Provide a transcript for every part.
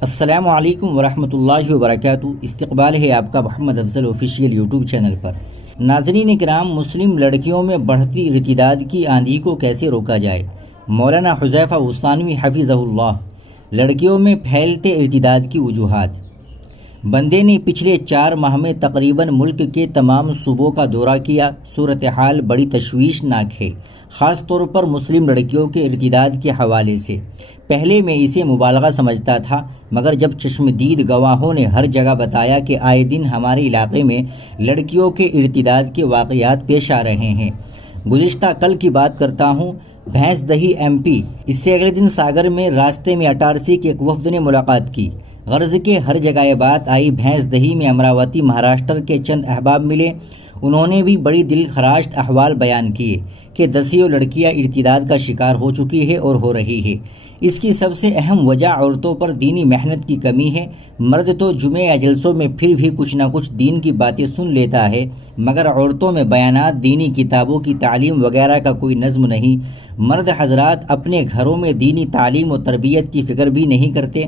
السلام علیکم ورحمۃ اللہ وبرکاتہ۔ استقبال ہے آپ کا محمد افضل آفیشیل یوٹیوب چینل پر۔ ناظرین کرام، مسلم لڑکیوں میں بڑھتی ارتداد کی آندھی کو کیسے روکا جائے؟ مولانا حذیفہ وستانوی حفظہ اللہ۔ لڑکیوں میں پھیلتے ارتداد کی وجوہات۔ بندے نے پچھلے 4 ماہ میں تقریباً ملک کے تمام صوبوں کا دورہ کیا۔ صورتحال بڑی تشویشناک ہے، خاص طور پر مسلم لڑکیوں کے ارتداد کے حوالے سے۔ پہلے میں اسے مبالغہ سمجھتا تھا، مگر جب چشمدید گواہوں نے ہر جگہ بتایا کہ آئے دن ہمارے علاقے میں لڑکیوں کے ارتداد کے واقعات پیش آ رہے ہیں۔ گزشتہ کل کی بات کرتا ہوں، بھینس دہی MP، اس سے اگلے دن ساگر میں راستے میں اٹارسی کے ایک وفد نے ملاقات کی۔ غرض کے ہر جگہ یہ بات آئی۔ بھینس دہی میں امراوتی مہاراشٹر کے چند احباب ملے، انہوں نے بھی بڑی دل خراش احوال بیان کیے کہ دسیوں لڑکیاں ارتداد کا شکار ہو چکی ہے اور ہو رہی ہے۔ اس کی سب سے اہم وجہ عورتوں پر دینی محنت کی کمی ہے۔ مرد تو جمعے یا جلسوں میں پھر بھی کچھ نہ کچھ دین کی باتیں سن لیتا ہے، مگر عورتوں میں بیانات، دینی کتابوں کی تعلیم وغیرہ کا کوئی نظم نہیں۔ مرد حضرات اپنے گھروں میں دینی تعلیم و تربیت کی فکر بھی نہیں کرتے،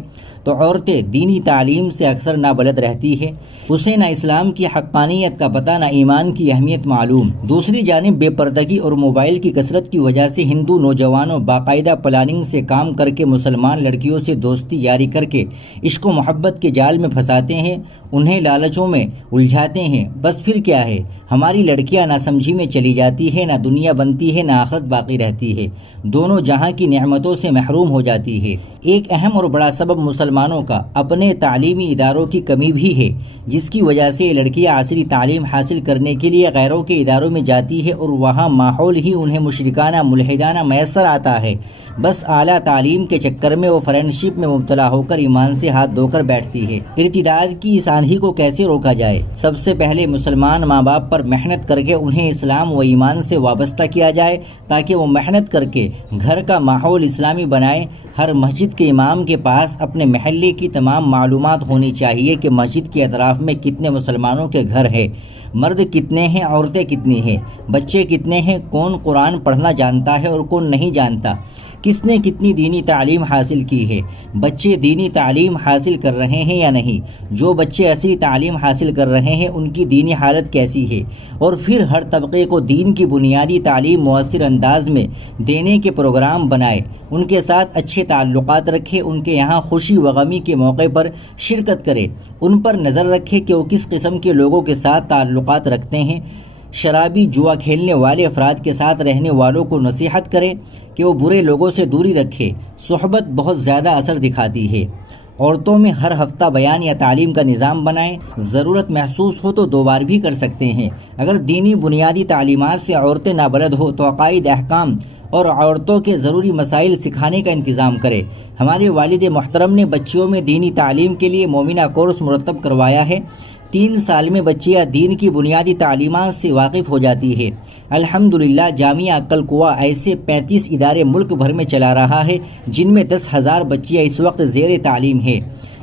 تو عورتیں دینی تعلیم سے اکثر نابلد رہتی ہے۔ اسے نہ اسلام کی حقانیت کا پتہ، نہ ایمان کی اہمیت معلوم۔ دوسری جانب بے پردگی اور موبائل کی کثرت کی وجہ سے ہندو نوجوانوں باقاعدہ پلاننگ سے کام کر کے مسلمان لڑکیوں سے دوستی یاری کر کے عشق و محبت کے جال میں پھنساتے ہیں، انہیں لالچوں میں الجھاتے ہیں۔ بس پھر کیا ہے، ہماری لڑکیاں نہ سمجھی میں چلی جاتی ہے، نہ دنیا بنتی ہے، نہ آخرت باقی رہتی ہے، دونوں جہاں کی نعمتوں سے محروم ہو جاتی ہے۔ ایک اہم اور بڑا سبب مسلمانوں کا اپنے تعلیمی اداروں کی کمی بھی ہے، جس کی وجہ سے لڑکیاں عصری تعلیم حاصل کرنے کے لیے غیروں کے اداروں میں جاتی ہے، اور وہاں ماحول ہی انہیں مشرکانہ ملحدانہ میسر آتا ہے۔ بس اعلیٰ تعلیم کے چکر میں وہ فرینڈشپ میں مبتلا ہو کر ایمان سے ہاتھ دھو کر بیٹھتی ہے۔ ارتداد کی اس آندھی کو کیسے روکا جائے؟ سب سے پہلے مسلمان ماں باپ پر محنت کر کے انہیں اسلام و ایمان سے وابستہ کیا جائے، تاکہ وہ محنت کر کے گھر کا ماحول اسلامی بنائیں۔ ہر مسجد کے امام کے پاس اپنے محلے کی تمام معلومات ہونی چاہیے کہ مسجد کے اطراف میں کتنے مسلمانوں کے گھر ہیں، مرد کتنے ہیں، عورتیں کتنی ہیں، بچے کتنے ہیں، کون قرآن پڑھنا جانتا ہے اور کون نہیں جانتا، کس نے کتنی دینی تعلیم حاصل کی ہے، بچے دینی تعلیم حاصل کر رہے ہیں یا نہیں، جو بچے عصری تعلیم حاصل کر رہے ہیں ان کی دینی حالت کیسی ہے، اور پھر ہر طبقے کو دین کی بنیادی تعلیم مؤثر انداز میں دینے کے پروگرام بنائے، ان کے ساتھ اچھے تعلقات رکھے، ان کے یہاں خوشی و غمی کے موقع پر شرکت کرے، ان پر نظر رکھے کہ وہ کس قسم کے لوگوں کے ساتھ تعلقات رکھتے ہیں۔ شرابی، جوا کھیلنے والے افراد کے ساتھ رہنے والوں کو نصیحت کرے کہ وہ برے لوگوں سے دوری رکھے۔ صحبت بہت زیادہ اثر دکھاتی ہے۔ عورتوں میں ہر ہفتہ بیان یا تعلیم کا نظام بنائیں، ضرورت محسوس ہو تو 2 بار بھی کر سکتے ہیں۔ اگر دینی بنیادی تعلیمات سے عورتیں نابلد ہو تو عقائد، احکام اور عورتوں کے ضروری مسائل سکھانے کا انتظام کرے۔ ہمارے والد محترم نے بچیوں میں دینی تعلیم کے لیے مومنہ کورس مرتب کروایا ہے۔ 3 سال میں بچیاں دین کی بنیادی تعلیمات سے واقف ہو جاتی ہے۔ الحمدللہ جامعہ عقل قوا ایسے 35 ادارے ملک بھر میں چلا رہا ہے، جن میں 10,000 بچیاں اس وقت زیر تعلیم ہے۔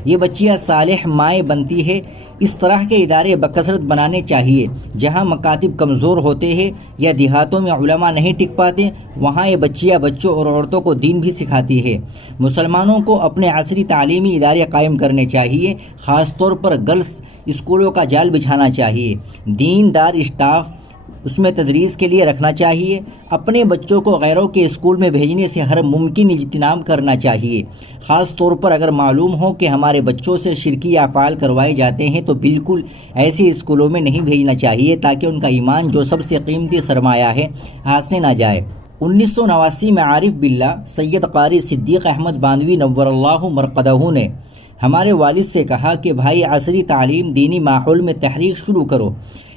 یہ بچیاں صالح مائیں بنتی ہے۔ اس طرح کے ادارے بکثرت بنانے چاہیے۔ جہاں مکاتب کمزور ہوتے ہیں یا دیہاتوں میں علماء نہیں ٹک پاتے، وہاں یہ بچیاں بچوں اور عورتوں کو دین بھی سکھاتی ہے۔ مسلمانوں کو اپنے عصری تعلیمی ادارے قائم کرنے چاہیے، خاص طور پر گرلز اسکولوں کا جال بچھانا چاہیے۔ دیندار اسٹاف اس میں تدریس کے لیے رکھنا چاہیے۔ اپنے بچوں کو غیروں کے اسکول میں بھیجنے سے ہر ممکن اجتناب کرنا چاہیے۔ خاص طور پر اگر معلوم ہو کہ ہمارے بچوں سے شرکی افعال کروائے جاتے ہیں تو بالکل ایسے اسکولوں میں نہیں بھیجنا چاہیے، تاکہ ان کا ایمان جو سب سے قیمتی سرمایہ ہے ہاتھ سے نہ جائے۔ 1989 میں عارف باللہ سید قاری صدیق احمد باندوی نور اللہ مرقدہ نے ہمارے والد سے کہا کہ بھائی عصری تعلیم دینی ماحول میں تحریک شروع کرو۔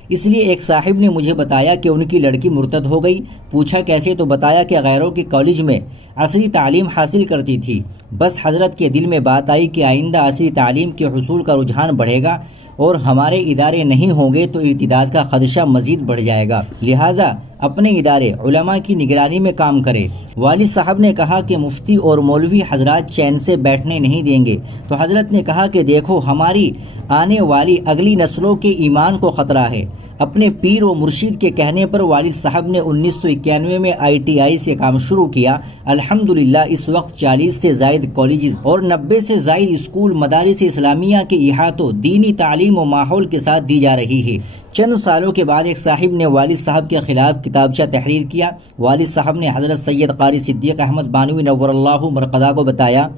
اس لیے ایک صاحب نے مجھے بتایا کہ ان کی لڑکی مرتد ہو گئی۔ پوچھا کیسے، تو بتایا کہ غیروں کے کالج میں عصری تعلیم حاصل کرتی تھی۔ بس حضرت کے دل میں بات آئی کہ آئندہ عصری تعلیم کے حصول کا رجحان بڑھے گا اور ہمارے ادارے نہیں ہوں گے تو ارتداد کا خدشہ مزید بڑھ جائے گا، لہٰذا اپنے ادارے علماء کی نگرانی میں کام کرے۔ والد صاحب نے کہا کہ مفتی اور مولوی حضرات چین سے بیٹھنے نہیں دیں گے، تو حضرت نے کہا کہ دیکھو ہماری آنے والی اگلی نسلوں کے ایمان کو خطرہ ہے، اپنے پیر و مرشید کے کہنے پر والد صاحب نے 1991 میں ITI سے کام شروع کیا۔ الحمدللہ اس وقت 40 سے زائد کالجز اور 90 سے زائد اسکول مدارس اسلامیہ کے احاطوں دینی تعلیم و ماحول کے ساتھ دی جا رہی ہے۔ چند سالوں کے بعد ایک صاحب نے والد صاحب کے خلاف کتابچہ تحریر کیا۔ والد صاحب نے حضرت سید قاری صدیق احمد بانوی نور اللہ مرقدہ کو بتایا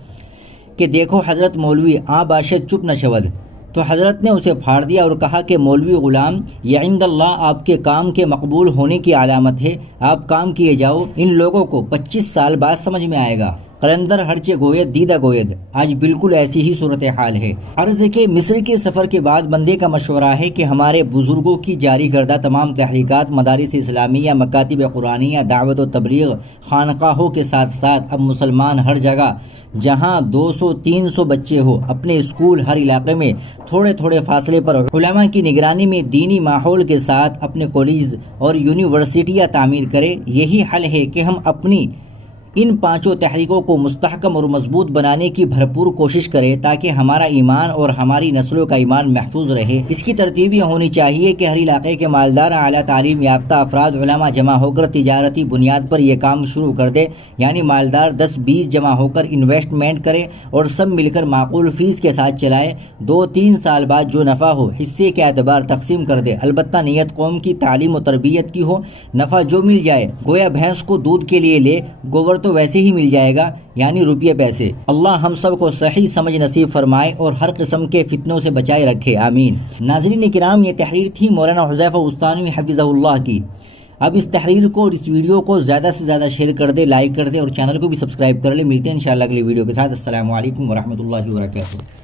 کہ دیکھو حضرت مولوی آ باشد چپ نہ شود، تو حضرت نے اسے پھاڑ دیا اور کہا کہ مولوی غلام، یہ عند اللہ آپ کے کام کے مقبول ہونے کی علامت ہے، آپ کام کیے جاؤ، ان لوگوں کو 25 سال بعد سمجھ میں آئے گا۔ قلندر ہرچے گوید دیدہ گوید، آج بالکل ایسی ہی صورتحال ہے۔ عرض کے مصر کے سفر کے بعد بندے کا مشورہ ہے کہ ہمارے بزرگوں کی جاری کردہ تمام تحریکات مدارس اسلامیہ، مکاتب قرآنیہ، دعوت و تبلیغ، خانقاہوں کے ساتھ ساتھ اب مسلمان ہر جگہ جہاں 200-300 بچے ہو، اپنے اسکول ہر علاقے میں تھوڑے تھوڑے فاصلے پر علماء کی نگرانی میں دینی ماحول کے ساتھ اپنے کالجز اور یونیورسٹیاں تعمیر کریں۔ یہی حل ہے کہ ہم اپنی ان پانچوں تحریکوں کو مستحکم اور مضبوط بنانے کی بھرپور کوشش کریں تاکہ ہمارا ایمان اور ہماری نسلوں کا ایمان محفوظ رہے۔ اس کی ترتیب یہ ہونی چاہیے کہ ہر علاقے کے مالدار اعلیٰ تعلیم یافتہ افراد علماء جمع ہو کر تجارتی بنیاد پر یہ کام شروع کر دے، یعنی مالدار 10-20 جمع ہو کر انویسٹمنٹ کرے اور سب مل کر معقول فیس کے ساتھ چلائے۔ 2-3 سال بعد جو نفع ہو حصے کے اعتبار تقسیم کر دے، البتہ نیت قوم کی تعلیم و تربیت کی ہو، نفع جو مل جائے گویا بھینس کو دودھ کے لیے لے، گوبر تو ویسے ہی مل جائے گا، یعنی روپیے پیسے۔ اللہ ہم سب کو صحیح سمجھ نصیب فرمائے اور ہر قسم کے فتنوں سے بچائے رکھے، آمین۔ ناظرین کرام، یہ تحریر تھی مولانا حذیفہ استانوی حفظہ اللہ کی۔ اب اس تحریر کو اور اس ویڈیو کو زیادہ سے زیادہ شیئر کر دے، لائک کر دے اور چینل کو بھی سبسکرائب کر لے۔ ملتے ہیں انشاءاللہ اگلی ویڈیو کے ساتھ۔ السلام علیکم ورحمۃ اللہ وبرکاتہ۔